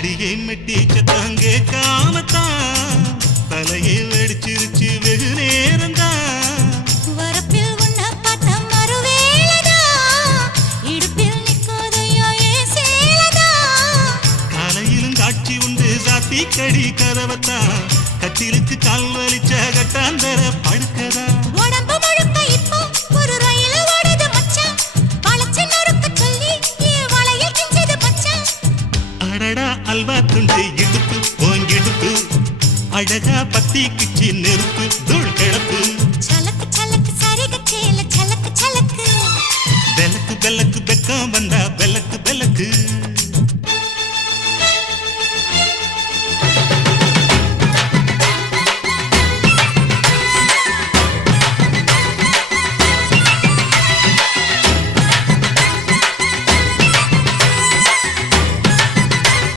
அடியை மெட்டி சத்தங்கே காமத்தான் தலையை வெடிச்சிருச்சு வெகு நேரம்தான் வரப்பில் உன்ன பார்த்த மறுவேளதா இடுப்பில் நிற்காதையா ஏன் சேலதா காலையிலும் காட்சி உண்டு சாத்தி கடி கதவத்தான் கட்டிலுக்கு கால் வலிச்ச கட்டாந்தர படுக்கதா உடம்பு முழுக்க இப்போ ஒரு ரயில் ஓடுது மச்சான் வளைச்சு நொறுக்க சொல்லி என் வளையல் கிஞ்சது மச்சான் அடடா அல்வா துண்டு இடுப்பு போங்கிடுப்பு அழகா பத்தி கிச்சி நெருப்பு தூள் கிளப்பு சலக்கு சலக்கு சரிக சேல சலக்கு சலக்கு வெலக்கு வெலக்கு வெக்கம் வந்தா